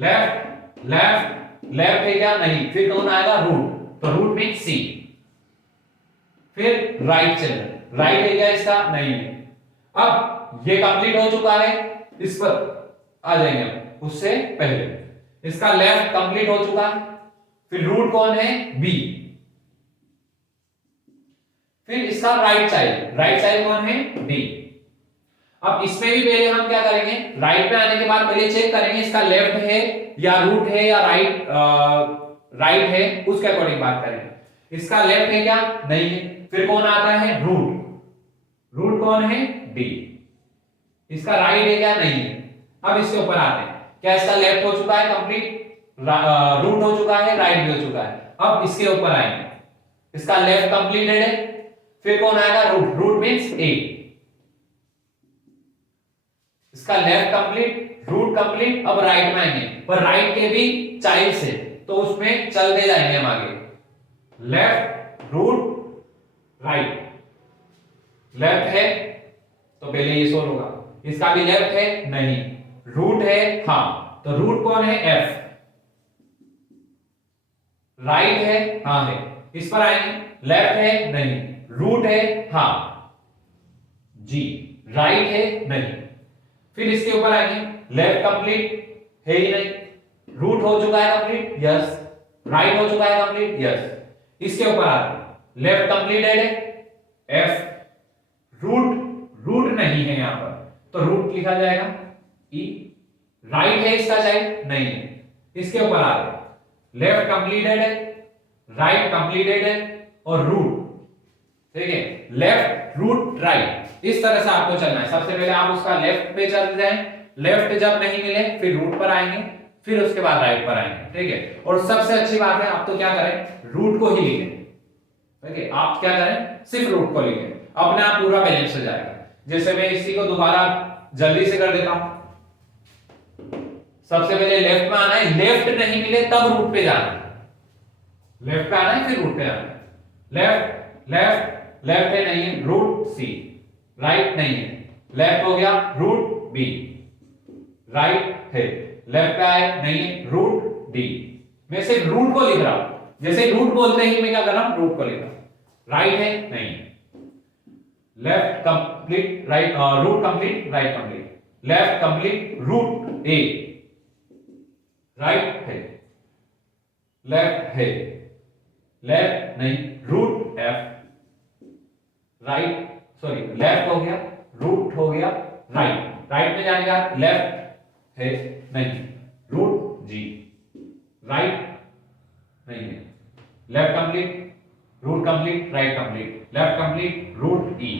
Left left left है क्या? नहीं। फिर कौन आएगा? रूट। तो रूट मीन सी। फिर राइट चल, राइट है क्या इसका? नहीं है। अब ये कंप्लीट हो चुका है, इस पर आ जाएंगे हम उससे पहले। इसका लेफ्ट कंप्लीट हो चुका है, फिर रूट कौन है? बी। फिर इसका राइट साइड, राइट साइड कौन है? डी। अब इसमें भी पहले हम क्या करेंगे? राइट पे आने के बाद पहले चेक करेंगे इसका लेफ्ट है या रूट है या राइट राइट है, उसके अकॉर्डिंग बात करेंगे। इसका लेफ्ट है क्या? नहीं है। फिर कौन आता है? रूट। रूट कौन है? डी। इसका राइट है क्या? नहीं है। अब इसके ऊपर आते हैं, क्या इसका लेफ्ट हो चुका है कंप्लीट, रूट हो चुका है, राइट भी हो चुका है। अब इसके ऊपर आएंगे, इसका लेफ्ट कंप्लीटेड है, फिर कौन आएगा? रूट। रूट मींस ए। इसका लेफ्ट कंप्लीट, रूट कंप्लीट, अब राइट में आएंगे, पर राइट के भी चाइल्ड से, तो उसमें चलते जाएंगे हम आगे। Left root right. लेफ्ट है तो पहले ये सोल्व होगा। इसका भी लेफ्ट है? नहीं। रूट है? हां। तो रूट कौन है? एफ। राइट है? हां है। इस पर आएंगे, लेफ्ट है? नहीं। रूट है? हां। जी। राइट है? नहीं। फिर इसके ऊपर आएंगे, लेफ्ट कंप्लीट है ही नहीं, रूट हो चुका है कंप्लीट, यस। राइट हो चुका है कंप्लीट, यस। इसके ऊपर आते हैं, लेफ्ट कंप्लीटेड है, एफ। रूट, रूट नहीं है यहां पर, तो रूट लिखा जाएगा ई। राइट है इसका चाइल्ड? नहीं है। इसके ऊपर आते हैं, लेफ्ट कंप्लीटेड है, राइट कंप्लीटेड है और रूट। ठीक है, लेफ्ट रूट राइट, इस तरह से आपको चलना है। सबसे पहले आप उसका लेफ्ट पे चल जाएं, लेफ्ट जब नहीं मिले फिर रूट पर आएंगे, फिर उसके बाद राइट पर आएंगे। ठीक है, और सबसे अच्छी बात है, आप तो क्या करें? रूट को ही लिखें। ठीक है, आप क्या करें? सिर्फ रूट को लिखें, अपने आप पूरा बैलेंस हो जाएगा। जैसे मैं इसी को दोबारा जल्दी से कर देता हूं। सबसे पहले लेफ्ट में आना है, लेफ्ट नहीं मिले तब रूट पे जाना है। लेफ्ट पे आना है फिर रूट पे आना है। लेफ्ट लेफ्ट लेफ्ट है, नहीं है, रूट सी। राइट नहीं है, लेफ्ट हो गया, रूट बी। राइट है, लेफ्ट पे आए, नहीं है, रूट डी। मैं सिर्फ रूट को लिख रहा हूं, जैसे रूट बोलते ही मैं क्या कर रहा हूं? रूट को लिख रहा हूं। राइट है? नहीं। Left complete, right root complete, right complete. Left complete, root A. Right है, लेफ्ट है, लेफ्ट नहीं, root F. Right sorry, left हो गया, रूट हो गया, राइट। राइट में जाने का, लेफ्ट है, नहीं, रूट जी। राइट नहीं है, left complete, root complete, right complete, left complete, root E.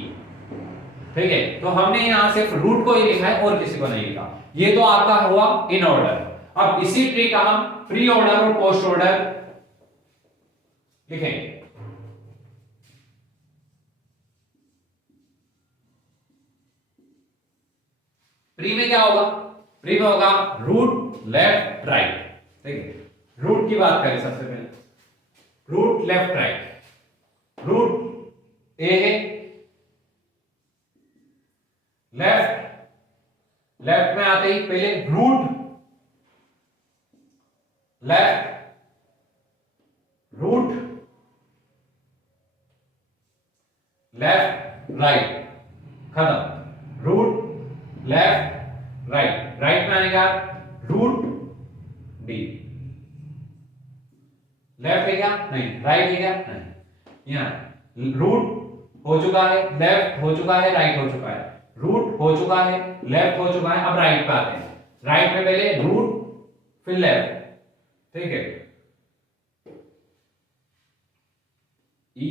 ठीक है, तो हमने यहां सिर्फ रूट को ही लिखा है और किसी को नहीं लिखा। ये तो आपका हुआ इन ऑर्डर। अब इसी ट्री का हम प्री ऑर्डर और पोस्ट ऑर्डर लिखेंगे। प्री में क्या होगा? प्री में होगा रूट लेफ्ट राइट। ठीक है, रूट की बात करें सबसे पहले, root left right. Root A है, लेफ्ट, लेफ्ट में आते ही पहले root left, root left right, खत्म। रूट लेफ्ट राइट, राइट में आने का रूट डी। लेफ्ट है क्या? नहीं। राइट है क्या? नहीं। यहां रूट हो चुका है, लेफ्ट हो चुका है, राइट हो चुका है, रूट हो चुका है, लेफ्ट हो चुका है। अब राइट पे आते हैं, राइट में पहले रूट फिर लेफ्ट। ठीक है, ई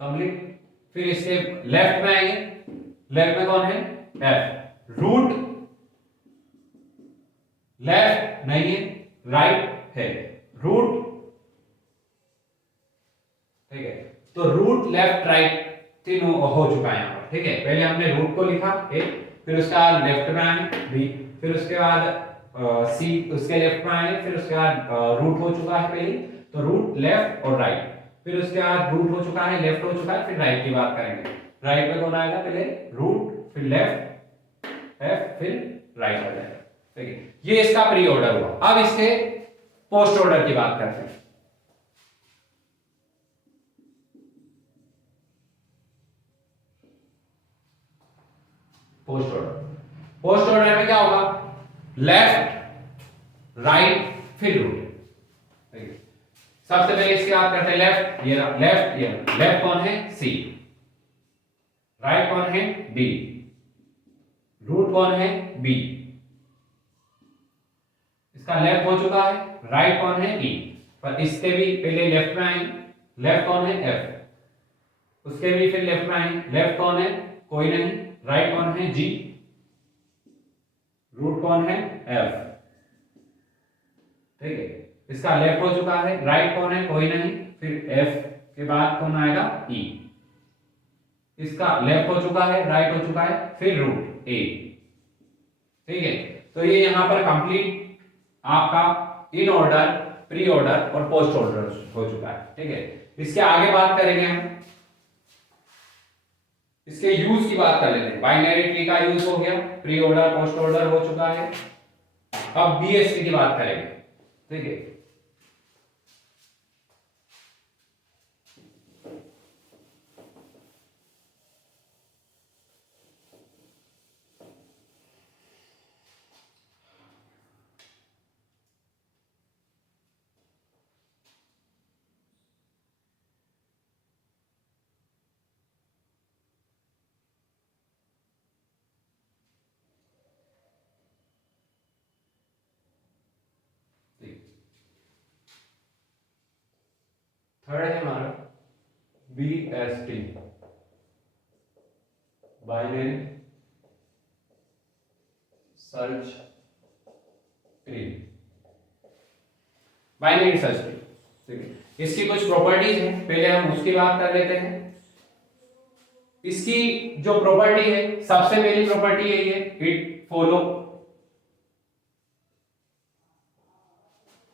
कंप्लीट। फिर इसके लेफ्ट में आएंगे, लेफ्ट में कौन है? एफ। रूट लेफ्ट नहीं है, राइट है, रूट। ठीक है, तो रूट लेफ्ट राइट तीनों हो चुका है यहां पर। ठीक है, पहले हमने रूट को लिखा ए, फिर उसके बाद लेफ्ट में आए बी, फिर उसके बाद सी, उसके लेफ्ट में आए, फिर उसके बाद रूट हो चुका है पहले, तो रूट लेफ्ट और राइट, फिर उसके बाद रूट हो चुका है, लेफ्ट हो चुका है, फिर राइट की बात करेंगे। राइट में कौन आएगा? पहले रूट, फिर लेफ्ट एफ, फिर राइट आ जाएगा। ठीक है, ये इसका प्री ऑर्डर हुआ। अब इसके पोस्ट ऑर्डर की बात करते हैं। पोस्ट ऑर्डर में क्या होगा, लेफ्ट राइट फिर रूट। सबसे पहले इसकी बात करते हैं लेफ्ट, ये लेफ्ट, ये लेफ्ट कौन है सी, राइट कौन है डी, रूट कौन है बी। इसका लेफ्ट हो चुका है, राइट कौन है ई, पर इसके भी पहले लेफ्ट में आएंगे, लेफ्ट कौन है एफ, उसके भी फिर लेफ्ट में आएंगे, लेफ्ट कौन है कोई नहीं, राइट कौन है जी, रूट कौन है एफ। ठीक है, इसका लेफ्ट हो चुका है, राइट कौन है कोई नहीं, फिर एफ के बाद कौन आएगा ई। इसका लेफ्ट हो चुका है, राइट हो चुका है, फिर रूट ए। ठीक है, तो ये यहां पर कंप्लीट आपका इन ऑर्डर, प्री ऑर्डर और पोस्ट ऑर्डर हो चुका है। ठीक है, इसके आगे बात करेंगे हम, इसके यूज की बात कर लेते हैं। बाइनरी ट्री का यूज हो गया, प्री ऑर्डर पोस्ट ऑर्डर हो चुका है। अब बीएसटी की बात करेंगे। ठीक है, थर्ड है हमारा BST, binary search tree. Binary search tree, ठीक है, इसकी कुछ प्रॉपर्टीज हैं, पहले हम उसकी बात कर लेते हैं। इसकी जो प्रॉपर्टी है, सबसे पहली प्रॉपर्टी यही है, it follow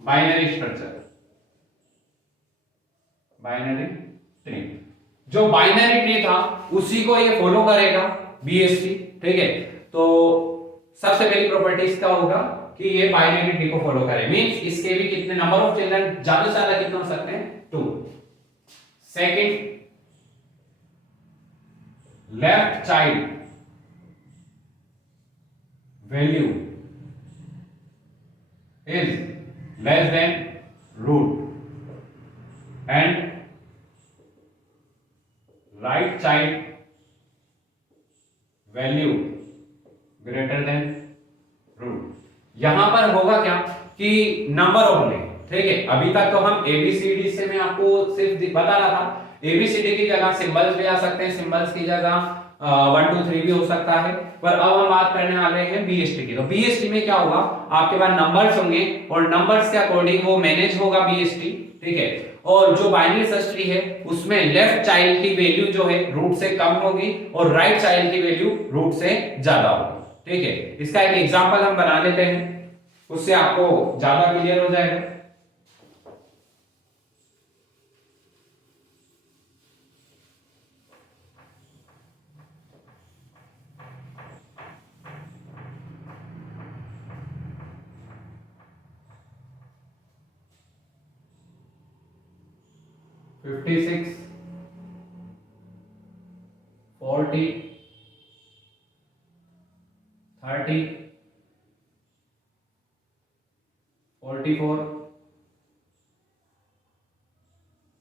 binary structure, binary tree. जो बाइनरी ट्री था उसी को ये फॉलो करेगा बीएसटी। ठीक है, तो सबसे पहली प्रॉपर्टी इसका होगा कि ये बाइनरी ट्री को फॉलो करे, मींस इसके भी कितने नंबर ऑफ चिल्ड्रन, ज्यादा से ज्यादा कितने हो सकते हैं 2। Second, left child value is less than root and right child value greater than root. यहां पर होगा क्या कि नंबर ऑफ ने, ठीक है, अभी तक तो हम एबीसीडी से मैं आपको सिर्फ बता रहा था, एबीसीडी की जगह सिंबल्स भी आ सकते हैं, सिंबल्स की जगह 1 2 3 भी हो सकता है, पर अब हम बात करने वाले हैं बीएसटी की। तो बीएसटी में क्या होगा, आपके पास नंबर्स होंगे और नंबर्स के अकॉर्डिंग वो मैनेज होगा बीएसटी। ठीक है, और जो बाइनरी सर्च ट्री है उसमें लेफ्ट चाइल्ड की वैल्यू जो है रूट से कम होगी और राइट चाइल्ड की वैल्यू रूट से ज्यादा होगी। ठीक है, इसका एक एग्जांपल हम बना लेते हैं, उससे आपको ज्यादा क्लियर हो जाएगा। Fifty six 40 30 44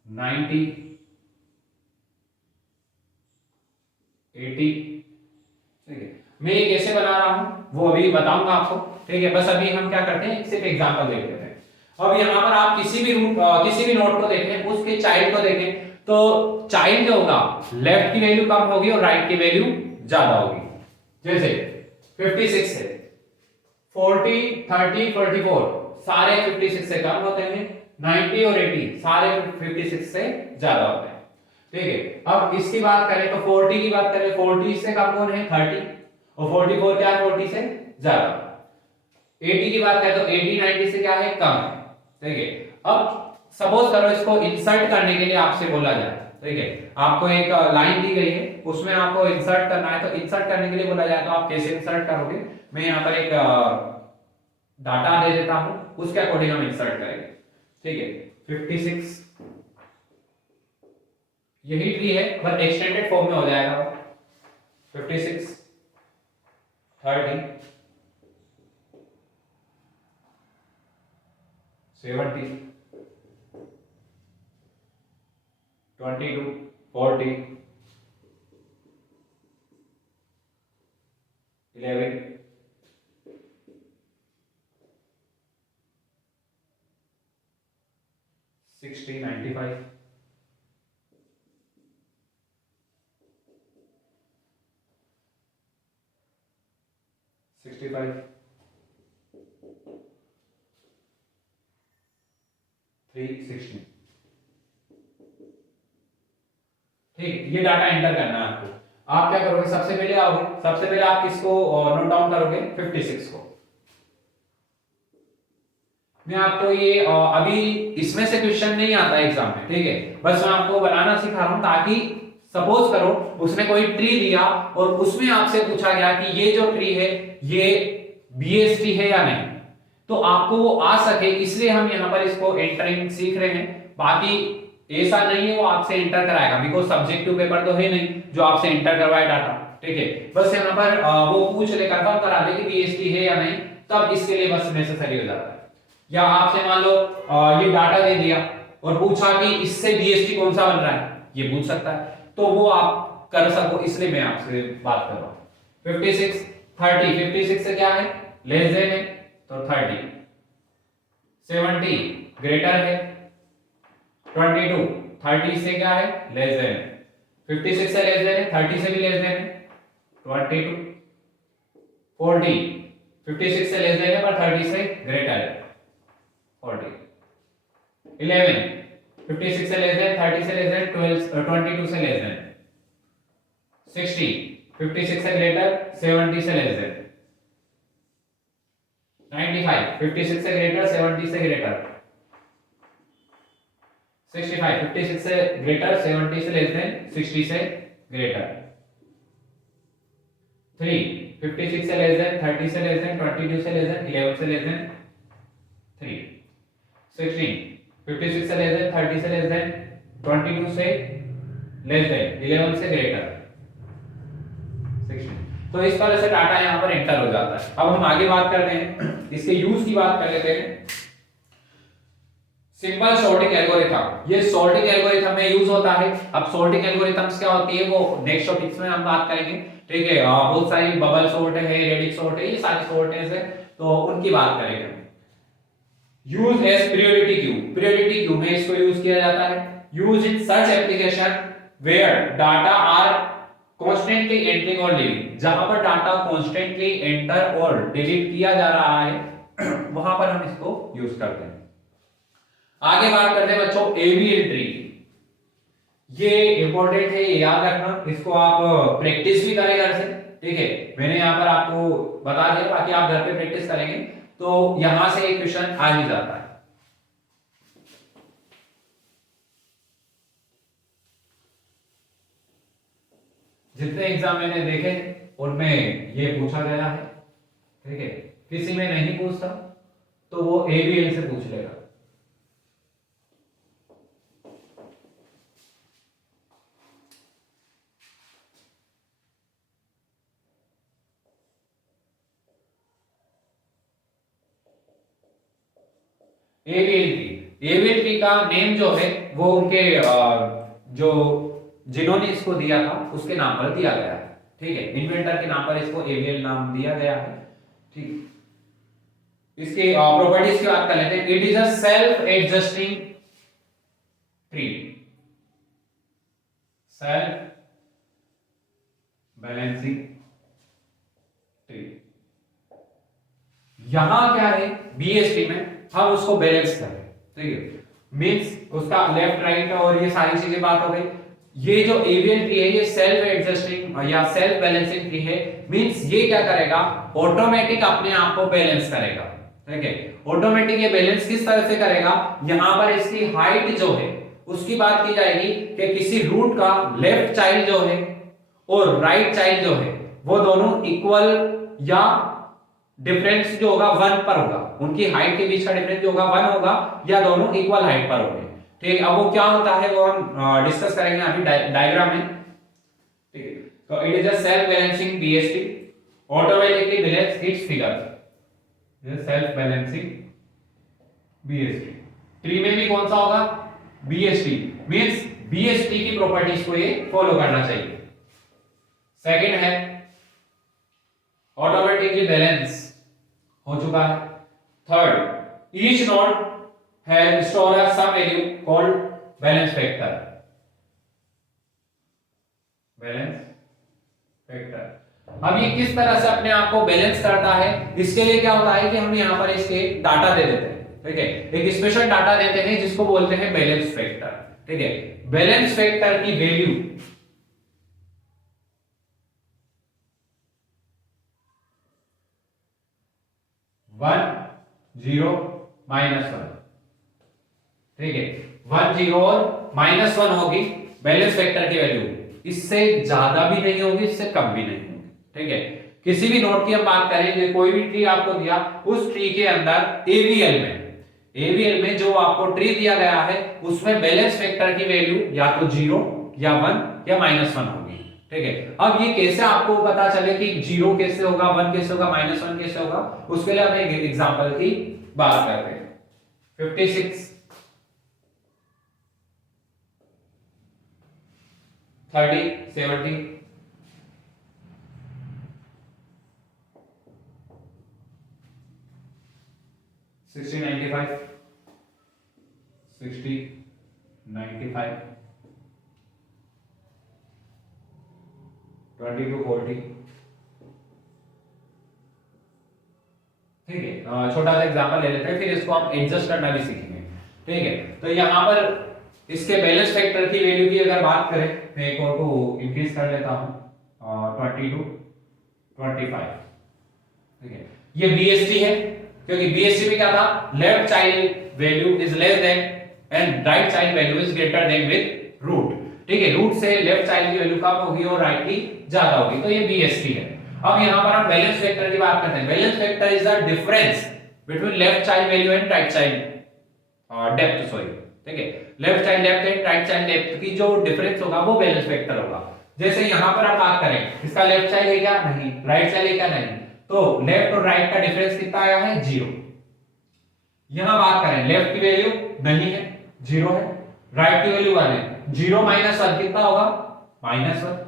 90 80। ठीक है, मैं ये कैसे बना रहा हूं वो अभी बताऊंगा आपको। ठीक है, बस अभी हम क्या करते हैं, सिर्फ एग्जांपल देख लेते हैं। अब यहां पर आप किसी भी नोट को देखें, उसके चाइल्ड को देखें, तो चाइल्ड जो होगा लेफ्ट की वैल्यू कम होगी और राइट की वैल्यू ज्यादा होगी। जैसे 56 है, 40 30 44 सारे 56 से कम होते हैं, 90 और 80 सारे 56 से ज्यादा होते हैं। ठीक है, अब इसकी बात करें तो 40 की बात करें, 40 से कम कौन है 30, और 44 क्या है 40 से ज्यादा। 80 की बात करें तो 80 90 से क्या है कम है। ठीक है, अब सपोज करो इसको इंसर्ट करने के लिए आपसे बोला जाए, ठीक है, आपको एक लाइन दी गई है, उसमें आपको इंसर्ट करना है, तो इंसर्ट करने के लिए बोला जाए तो आप कैसे इंसर्ट करोगे। मैं यहाँ पर एक डाटा दे देता हूं, उसके अकॉर्डिंग हम इंसर्ट करेंगे। ठीक है, 56 यही ट्री है पर एक्सटेंडेड फॉर्म में हो जाएगा। 56 30 70 22 40 11 60 95 65 360। ठीक, ये डाटा एंटर करना है आपको। आप क्या करोगे, सबसे पहले आओगे, सबसे पहले आप किसको नोट डाउन करोगे, 56 को। मैं आपको ये अभी इसमें से क्वेश्चन नहीं आता एग्जाम में, ठीक है, बस मैं आपको बनाना सिखा रहा हूं ताकि सपोज करो उसने कोई ट्री दिया और उसमें आपसे पूछा गया कि ये जो ट्री है ये बीएसटी है या नहीं, तो आपको वो आ सके, इसलिए हम यहां पर इसको एंटरिंग सीख रहे हैं। बाकी ऐसा नहीं है वो आपसे एंटर कराएगा, बिकॉज सब्जेक्टिव पेपर तो है नहीं जो आपसे एंटर करवाए डाटा। ठीक है, बस यहां पर वो पूछ ले, कंफर्म करा ले कि बीएसटी है या नहीं, तब इसके लिए बस नेसेसरी हो जाता है। या आपसे मान लो ये डाटा दे दिया और पूछा कि इससे बीएसटी कौन सा बन रहा है, ये पूछ सकता है, तो वो आप कर सको, इसलिए मैं आपसे बात कर रहा हूं। 56 30 56 से क्या है, लेस देन है तो 30, 70 ग्रेटर है, 22 30 से क्या है, लेस देन है, 56 से लेस देन है, 30 से भी लेस देन है, 22 40 56 से लेस देन है पर 30 से ग्रेटर है, 40 11 56 से लेस देन, 30 से लेस देन, 22 से लेस देन, 60 56 से ग्रेटर, 70 से लेस देन, 95 56 से ग्रेटर, 70 से ग्रेटर, 65 56 से ग्रेटर, 70 से लेस देन, 60 से ग्रेटर, 3 56 से लेस देन, 30 से लेस देन, 22 से लेस देन, 11 से लेस देन, 3 16 56 से लेस देन, 30 से लेस देन, 22 से लेस देन, 11 से ग्रेटर, 16। तो इस तरह से डाटा यहां पर एंटर हो जाता है। अब हम आगे बात करते हैं, इसके यूज की बात कर लेते हैं। सिंपल सॉर्टिंग एल्गोरिथम, ये सॉर्टिंग एल्गोरिथम में यूज होता है। अब सॉर्टिंग एल्गोरिथम्स क्या होती है वो नेक्स्ट टॉपिक्स में हम बात करेंगे। ठीक है, बहुत सारी बबल सॉर्ट है, रेडिक सॉर्ट है, ये सारी सॉर्टेज है, तो उनकी बात करेंगे। Use as priority queue, priority queue में इसको यूज किया जाता है। Use in search application where data are constantly entering और लीविंग, जहां पर डाटा कॉन्स्टेंटली एंटर और डिलीट किया जा रहा है वहां पर हम इसको यूज करते हैं। आगे बात करते हैं बच्चों एवीएल ट्री, ये इंपॉर्टेंट है, याद रखना, इसको आप प्रैक्टिस भी करें घर से। ठीक है, मैंने यहां पर आपको बता दिया, बाकी आप घर पे प्रैक्टिस करेंगे तो यहां से एक क्वेश्चन आ ही जाता है। जितने एग्जाम मैंने देखे उनमें ये पूछा गया है। ठीक है, किसी में नहीं पूछता तो वो एवीएल से पूछ लेगा। एवीएल ट्री का नेम जो है वो उनके जो जिन्होंने इसको दिया था उसके नाम पर दिया गया है। ठीक है, इन्वेंटर के नाम पर इसको एवीएल नाम दिया गया है। ठीक, इसके प्रॉपर्टीज की बात कर लेते हैं। It is a self adjusting tree, self balancing tree. यहां क्या है, बीएसटी में हम उसको बैलेंस करें। ठीक है, मींस उसका लेफ्ट राइट और ये सारी चीजें बात हो गई। ये जो एवीएल ट्री है ये सेल्फ एडजस्टिंग या सेल्फ बैलेंसिंग ट्री है, मींस ये क्या करेगा, ऑटोमेटिक अपने आप को बैलेंस करेगा। ठीक है, ऑटोमेटिक ये बैलेंस किस तरह से करेगा, यहां पर इसकी हाइट जो है उसकी बात की जाएगी कि किसी रूट का लेफ्ट चाइल्ड जो है और राइट चाइल्ड जो है वो दोनों इक्वल या डिफरेंस जो होगा 1 पर होगा, उनकी हाइट के बीच का डिफरेंस जो होगा 1 होगा, या दोनों इक्वल हाइट पर होंगे। ठीक है, अब वो क्या होता है वो हम डिस्कस करेंगे अभी डायग्राम में। ठीक है, तो it is a self balancing BST automatically balance it's figure, ये सेल्फ बैलेंसिंग बीएसटी। ट्री में भी कौन सा होगा, बीएसटी, मींस बीएसटी की प्रॉपर्टीज को ये फॉलो करना चाहिए। सेकंड है ऑटोमेटिकली बैलेंस हो चुका है। Third, each node has store a some value called balance factor, balance factor. अब ये किस तरह से अपने आप को बैलेंस करता है, इसके लिए क्या होता है कि हम यहां पर इसके डाटा दे देते हैं। ठीक है, एक स्पेशल डाटा देते हैं जिसको बोलते हैं बैलेंस फैक्टर। ठीक है, बैलेंस फैक्टर की वैल्यू 1 0 -1। ठीक है, 1 0 और -1 होगी बैलेंस फैक्टर की वैल्यू, इससे ज्यादा भी नहीं होगी, इससे कम भी नहीं होगी। ठीक है, किसी भी नोड की हम बात करें, जो कोई भी ट्री आपको दिया, उस ट्री के अंदर एवीएल में जो आपको ट्री दिया गया है उसमें बैलेंस फैक्टर की वैल्यू या तो 0 या 1 या -1 होगी। ठीक है, अब ये कैसे आपको पता चले कि 0 कैसे होगा, 1 कैसे होगा, -1 कैसे होगा, उसके लिए हम एक एग्जांपल की बात करते हैं। 56 30 70 60 95 60 95 20 to 40। ठीक है, छोटा सा एग्जांपल ले लेते हैं, फिर इसको हम एडजस्ट करना भी सीखेंगे। ठीक है, तो यहाँ पर इसके बैलेंस फैक्टर की वैल्यू की अगर बात करें, मैं एक और को इंक्रीज कर लेता हूँ 20 to 25। ठीक है, ये बीएसटी है, क्योंकि बीएसटी में क्या था, left child value is less than and right child value is greater than with root. ठीक है, रूट से लेफ्ट चाइल्ड की वैल्यू कम होगी और राइट की ज्यादा होगी, तो ये बीएसटी है। अब यहां पर हम बैलेंस फैक्टर की बात करते हैं। Balance factor is the difference between left child value and right child depth, sorry. ठीक है, left child depth and right child depth की जो डिफरेंस होगा वो बैलेंस फैक्टर होगा। जैसे यहां पर आप बात करें, इसका लेफ्ट चाइल्ड है क्या, नहीं, राइट चाइल्ड है क्या, नहीं, तो लेफ्ट और राइट का डिफरेंस कितना आया है, 0। यहां बात करें, लेफ्ट की वैल्यू नहीं है, 0 है, राइट की वैल्यू 1 है, 0 -1 कितना होगा, -1।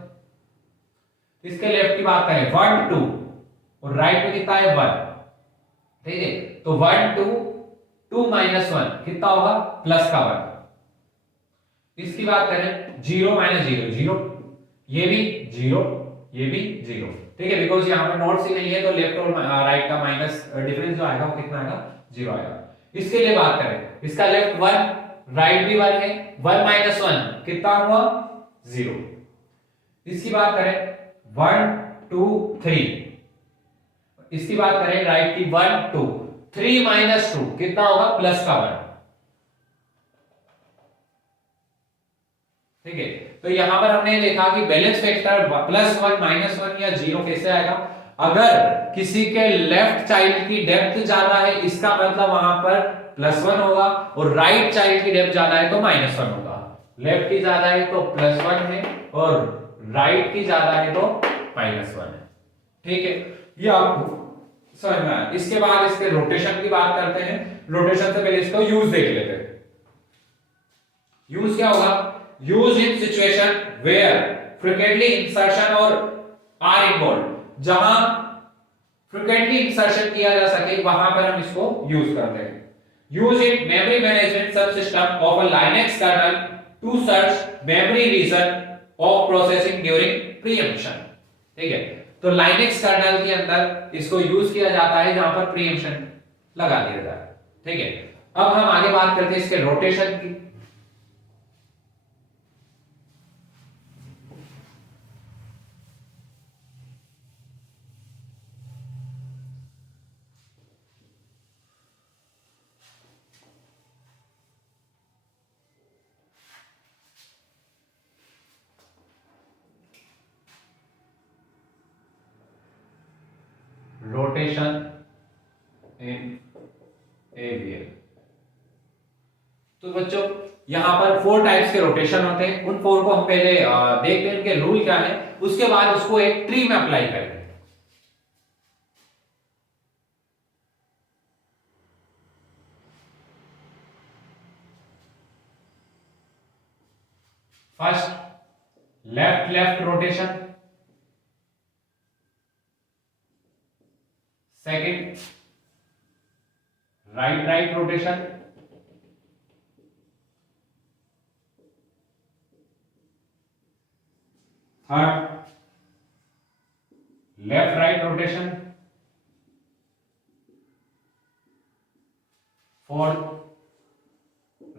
इसके लेफ्ट की बात करें 1 2 और राइट में कितना है 1। ठीक है, तो 1 2 2 -1 कितना होगा, प्लस का 1। इसकी बात करें 0 -0 0, ये भी 0, ये भी 0। ठीक है, बिकॉज यहां पर नोट्स ही नहीं है, तो लेफ्ट और राइट का माइनस डिफरेंस जो आएगा वो कितना आएगा, 0 आएगा। इसके लिए बात करें, इसका लेफ्ट 1, राइट भी 1 है, 1 -1 कितना हुआ, 0। इसकी बात करें 1 2 3, इसकी बात करें राइट की 1 2, 3 -2 कितना होगा, प्लस का 1। ठीक है, तो यहां पर हमने देखा कि बैलेंस फैक्टर +1 -1 या 0 कैसे आएगा, अगर किसी के लेफ्ट चाइल्ड की डेप्थ ज्यादा है, इसका मतलब वहां पर +1 होगा, और राइट चाइल्ड की डेप्थ ज्यादा है तो -1 होगा। लेफ्ट की ज्यादा है तो +1 है, और राइट की ज्यादा है तो -1 है। ठीक है, ये आपको समझ में आया। इसके बाद इसके रोटेशन की बात करते हैं। रोटेशन से पहले इसको यूज देख लेते हैं। यूज क्या होगा, use in situation where frequently insertion और आर इन्वॉल्व, जहां फ्रीक्वेंटली इंसर्शन किया जा सके वहां पर हम इसको यूज करते हैं। Use in memory management subsystem of a Linux kernel to search memory region of processing during preemption. ठीक है, तो लाइनेक्स कर्नल के अंदर इसको यूज किया जाता है जहां पर प्रीएम्पशन लगा दिया जाता है। ठीक है, अब हम आगे बात करते हैं इसके रोटेशन की। Rotation M A V L. तो बच्चों यहां पर 4 टाइप्स के रोटेशन होते हैं, उन 4 को हम पहले देखते हैं उनके रूल क्या है, उसके बाद उसको एक ट्री में अप्लाई करेंगे। First left left rotation, second right right rotation, third left right rotation, fourth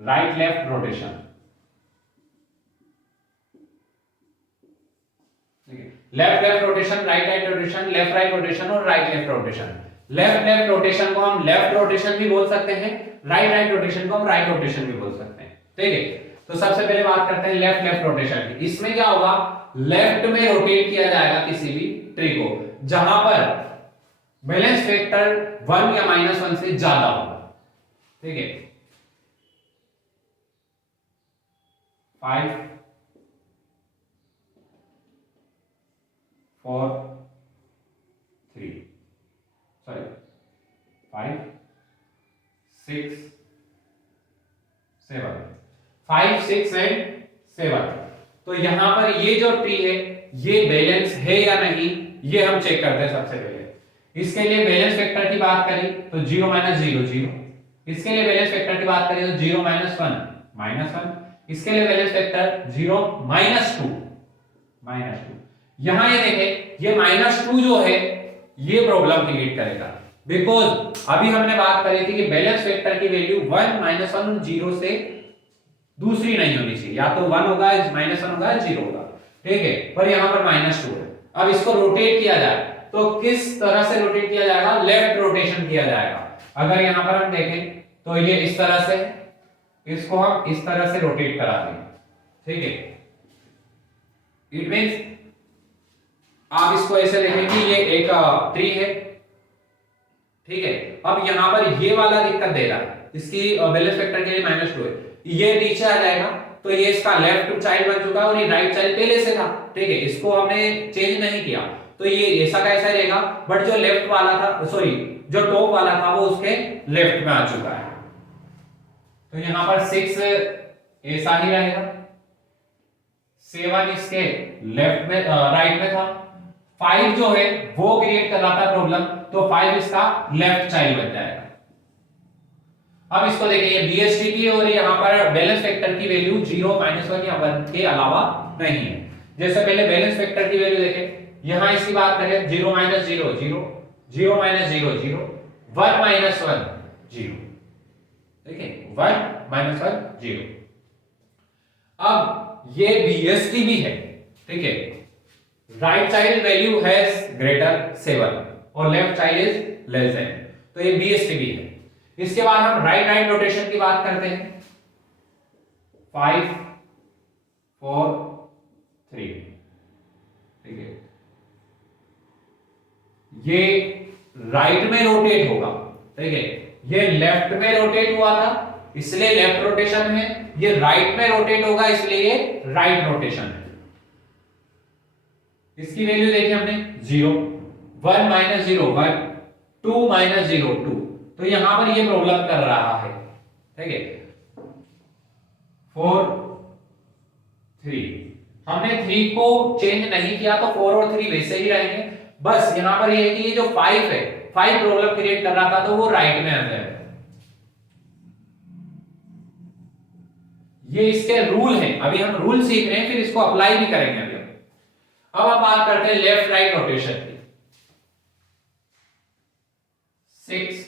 right left rotation. Left left rotation, right right rotation, left right rotation और right left rotation. Left left rotation को हम left rotation भी बोल सकते हैं, right right rotation को हम right rotation भी बोल सकते हैं। ठीक है, तो सबसे पहले बात करते हैं लेफ्ट लेफ्ट रोटेशन की। इसमें क्या होगा, लेफ्ट में रोटेट किया जाएगा किसी भी ट्री को जहां पर बैलेंस फैक्टर 1 या -1 से ज्यादा होगा। ठीक है, 5 4 3 सॉरी 5 6 7 5 6 एंड 7। तो यहां पर ये जो ट्री है ये बैलेंस है या नहीं, ये हम चेक करते हैं सबसे पहले। इसके लिए बैलेंस फैक्टर की बात करें तो 0 -0 0। इसके लिए बैलेंस फैक्टर की बात करें तो 0 -1 -1। इसके लिए बैलेंस फैक्टर 0 -2 -2। यहां ये देखें, ये -2 जो है ये प्रॉब्लम क्रिएट करेगा, बिकॉज अभी हमने बात करी थी कि बैलेंस फैक्टर की वैल्यू 1 -1 और 0 से दूसरी नहीं होनी चाहिए, या तो 1 होगा, -1 होगा, 0 होगा। ठीक है, पर यहां पर -2 है। अब इसको रोटेट किया जाए तो किस तरह से रोटेट किया जाएगा, लेफ्ट रोटेशन किया जाएगा। अगर यहां पर हम देखें तो ये इस तरह से, इसको हम इस तरह से रोटेट करा देंगे। ठीक है, इट मींस आप इसको ऐसे देखें कि ये एक ट्री है। ठीक है, अब यहां पर ये वाला दिक्कत दे रहा है, इसकी बैलेंस फैक्टर के लिए -2 है, ये नीचे आ जाएगा तो ये इसका लेफ्ट चाइल्ड बन चुका है और ये राइट चाइल्ड पहले से था। ठीक है, इसको हमने चेंज नहीं किया तो ये ऐसा का ऐसा रहेगा, बट जो लेफ्ट वाला था, सॉरी जो टॉप वाला था वो उसके लेफ्ट में आ चुका है। तो यहां पर 6 ऐसा ही रहेगा, 7 इसके लेफ्ट में राइट में था, 5 जो है वो क्रिएट कर रहा था प्रॉब्लम, तो 5 इसका लेफ्ट चाइल्ड बन जाएगा। अब इसको देखिए, ये बीएसटीपी और यहाँ पर बैलेंस फैक्टर की वैल्यू 0 -1 या 1 के अलावा नहीं है। जैसे पहले बैलेंस फैक्टर की वैल्यू देखें, यहां इसकी बात करें 0 -0 0 0 -0 0 1 -1 0। देखिए 1 -1 0। अब ये बीएसटीबी है। ठीक है, right child value has greater 7 और left child is less then, तो ये बीएसटीबी है। इसके बाद हम राइट राइट रोटेशन की बात करते हैं, 5 4 3। ठीक है, ये राइट में रोटेट होगा। ठीक है, ये लेफ्ट में रोटेट हुआ था इसलिए लेफ्ट रोटेशन है, ये राइट में रोटेट होगा इसलिए ये राइट रोटेशन है। इसकी वैल्यू देखिए हमने 0 1 -0 1 2 -0 2, तो यहां पर ये प्रॉब्लम कर रहा है। ठीक है, 4 3, हमने 3 को चेंज नहीं किया तो 4 और 3 वैसे ही रहेंगे। बस यहां पर ये है कि ये जो 5 है, 5 प्रॉब्लम क्रिएट कर रहा था तो वो राइट में आ जाएगा। ये इसके रूल हैं, अभी हम रूल सीख रहे हैं, फिर इसको अप्लाई भी करेंगे अभी। अब हम बात करते हैं लेफ्ट राइट रोटेशन की। 6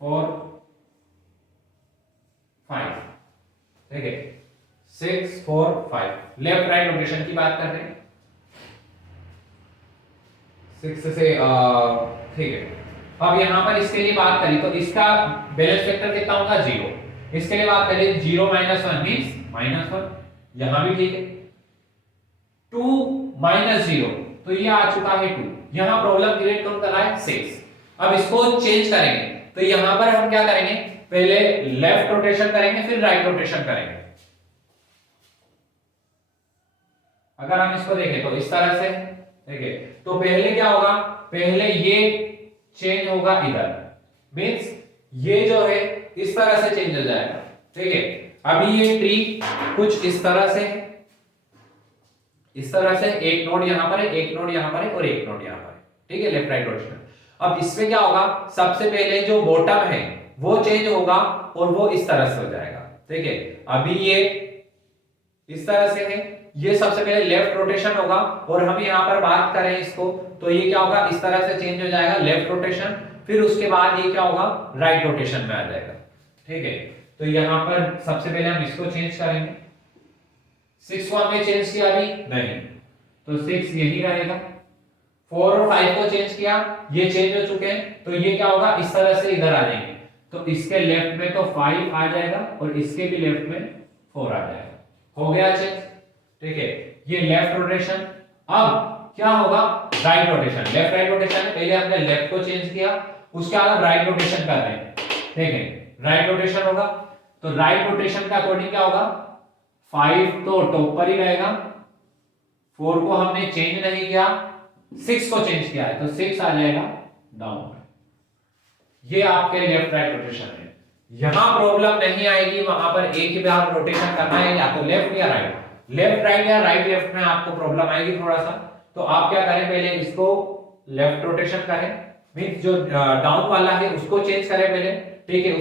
4 5। ठीक है, 6 4 5 लेफ्ट राइट रोटेशन की बात कर रहे हैं। 6 से ठीक है, अब यहां पर इसके लिए बात करी तो इसका बैलेंस फैक्टर कितना होगा 0। इसके लिए बात करें 0 -1 मींस -1, यहां भी ठीक है। 2 -0 तो ये आ चुका है 2। यहां प्रॉब्लम क्रिएट कौन कर रहा है 6। अब इसको चेंज करेंगे तो यहां पर हम क्या करेंगे, पहले लेफ्ट रोटेशन करेंगे फिर राइट रोटेशन करेंगे। अगर हम इसको देखें तो इस तरह से देखिए, तो पहले क्या होगा, पहले ये चेंज होगा इधर, मींस ये जो है इस तरह से चेंज हो जाएगा। ठीक है, अभी ये ट्री कुछ इस तरह से है, इस तरह से एक नोड यहां पर है, एक नोड यहां पर है और एक नोड यहां पर है। ठीक है, लेफ्ट राइट रोटेशन। अब इसमें क्या होगा, सबसे पहले जो बॉटम है वो चेंज होगा और वो इस तरह से हो जाएगा। ठीक है, अभी ये इस तरह से है, ये सबसे पहले लेफ्ट रोटेशन होगा और हम यहां पर बात करें इसको तो ये क्या होगा, इस तरह से चेंज हो जाएगा लेफ्ट रोटेशन, फिर उसके बाद ये क्या होगा, राइट रोटेशन में आ जाएगा। ठीक है, तो यहां पर सबसे पहले हम इसको चेंज करेंगे। 6 को हमने चेंज किया अभी नहीं, तो 6 यही रहेगा। 4 और 5 को चेंज किया, ये चेंज हो चुके हैं, तो ये क्या होगा, इस तरह से इधर आ जाएंगे, तो इसके लेफ्ट में तो 5 आ जाएगा और इसके भी लेफ्ट में 4 आ जाएगा। हो गया चेंज। ठीक है, ये लेफ्ट रोटेशन। अब क्या होगा, right rotation. Left right rotation में पहले हमने लेफ्ट को चेंज किया, उसके बाद हम राइट रोटेशन कर रहे हैं। ठीक है, राइट रोटेशन होगा तो राइट रोटेशन का अकॉर्डिंग क्या होगा, 5 तो टॉप पर ही रहेगा, 4 को हमने चेंज नहीं किया, 6 को चेंज किया है तो 6 आ जाएगा डाउन। ये आपके लेफ्ट राइट रोटेशन है। यहां प्रॉब्लम नहीं आएगी, वहां पर एक ही बार रोटेशन करना है, या तो लेफ्ट या राइट, लेफ्ट राइट या राइट लेफ्ट में आपको प्रॉब्लम आएगी थोड़ा सा। तो आप क्या करें, पहले इसको लेफ्ट रोटेशन करें, मींस जो डाउन वाला है उसको चेंज करें पहले। ठीक है,